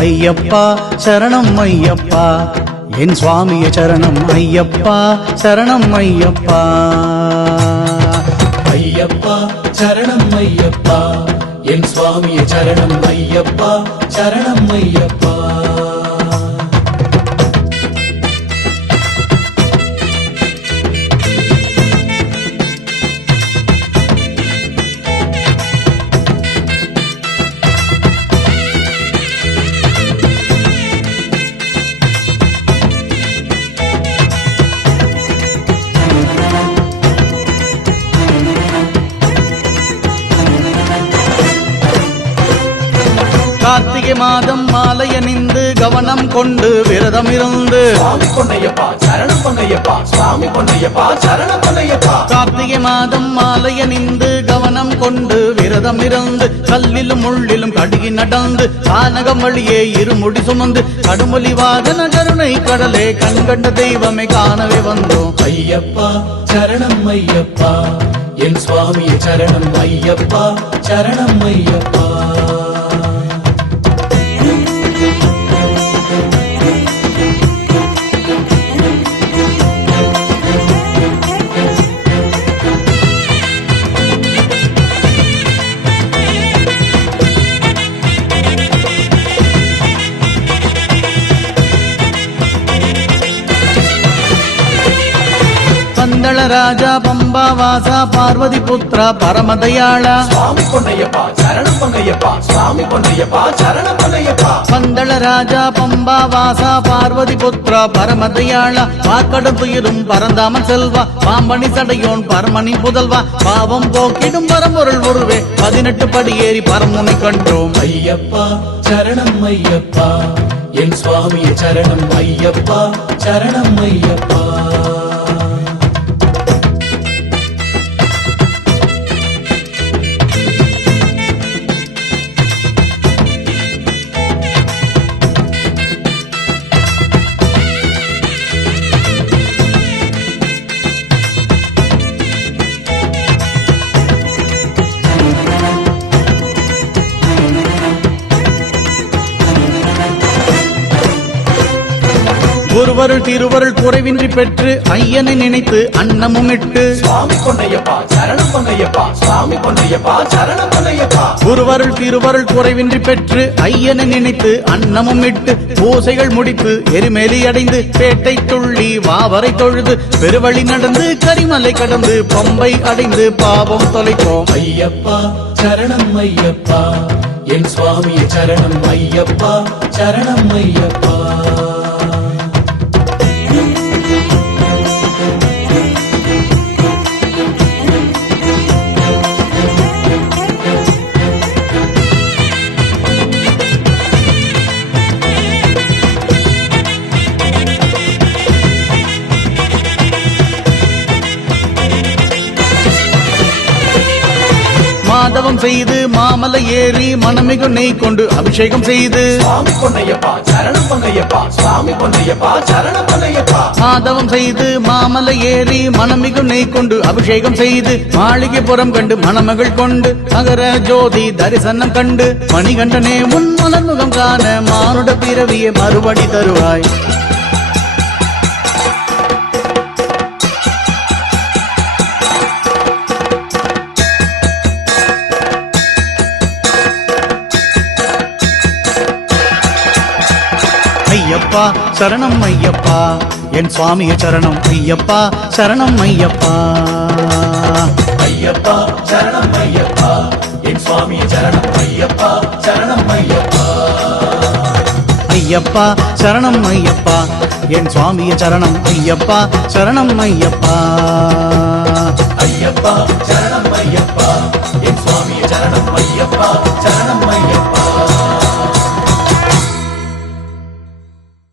ஐயப்பா சரணம் ஐயப்பா. என் சுவாமிய சரணம் ஐயப்பா சரணம் ஐயப்பா. ஐயப்பா சரணம் ஐயப்பா. என் சுவாமிய சரணம் ஐயப்பா சரணம் ஐயப்பா. கார்த்திகை மாதம் மாலையணிந்து கவனம் கொண்டு விரதம் இருந்து கார்த்திகை மாதம் மாலையணிந்து கவனம் கொண்டு விரதம் இருந்து கல்லிலும் முள்ளிலும் கடுகி நடந்து கானகம் வழியே இருமுடி சுமந்து கடுமொழி வாகன கருணை கடலே கண்கண்ட தெய்வமே காணவே வந்தோம். ஐயப்பா சரணம் ஐயப்பா என் சுவாமிய சரணம் ஐயப்பா சரணம் ஐயப்பா. பந்தள ராஜா பம்பா வாசா பார்வதி புத்ரா பரமதயாள. சுவாமி பொன்னையப்பா சரணம் பொன்னையப்பா சுவாமி பொன்னையப்பா சரணம் பொன்னையப்பா. பந்தள ராஜா பம்பா வாசா பார்வதி புத்ரா பரமதயாள. பார்க்கடும் துயிரும் பரந்தாமன் செல்வா பாம்பணி சடையோன் பரமணி புதல்வா. பாவம் போக்கிடும் பரம்பொருள் உருவே பதினெட்டு படி ஏறி பரமுனை கண்டோம். ஐயப்பா சரணம் ஐயப்பா. என் சுவாமிய சரணம் ஐயப்பா சரணம் ஐயப்பா. ஒருவருள் திருவருள் குறைவின்றி பெற்று ஐயனை நினைத்து அன்னமும் இட்டு. சுவாமி பொன்னையப்பா சரணம் பொன்னையப்பா சுவாமி பொன்னையப்பா சரணம் பொன்னையப்பா. ஒருவருள் திருவருள் குறைவின்றி பெற்று ஐயனை நினைத்து அன்னமும் இட்டு பூசைகள் முடித்து எரிமேலி அடைந்து பேட்டை துள்ளி வாவரை தொழுது பெருவழி நடந்து கரிமலை கடந்து பம்பை அடைந்து பாவம் தொலைத்தோம். ஐயப்பா சரணம் ஐயப்பா. என் சுவாமிய சரணம் ஐயப்பா சரணம் ஐயப்பா. மாதவம் செய்து மாமலை ஏறி மனமிகு நெய் கொண்டு அபிஷேகம் செய்து. மாதவம் செய்து மாமலை ஏறி மனமிகு நெய் கொண்டு அபிஷேகம் செய்து. மாளிகை புறம் கண்டு மணமகள் கொண்டு மகர ஜோதி தரிசனம் கண்டு. மணிகண்டனே உன் மலர்முகம் காண மானுட பிறவியை மறுபடி தருவாய். ஐயப்பா சரணம் ஐயப்பா. என் சுவாமிய சரணம் ஐயப்பா சரணம் ஐயப்பா. ஐயப்பா சரணம் ஐயப்பா. என் சுவாமிய சரணம் ஐயப்பா சரணம் ஐயப்பா. ஐயப்பா சரணம் ஐயப்பா. என் சுவாமிய சரணம் ஐயப்பா சரணம் ஐயப்பா. ஐயப்பா சரணம்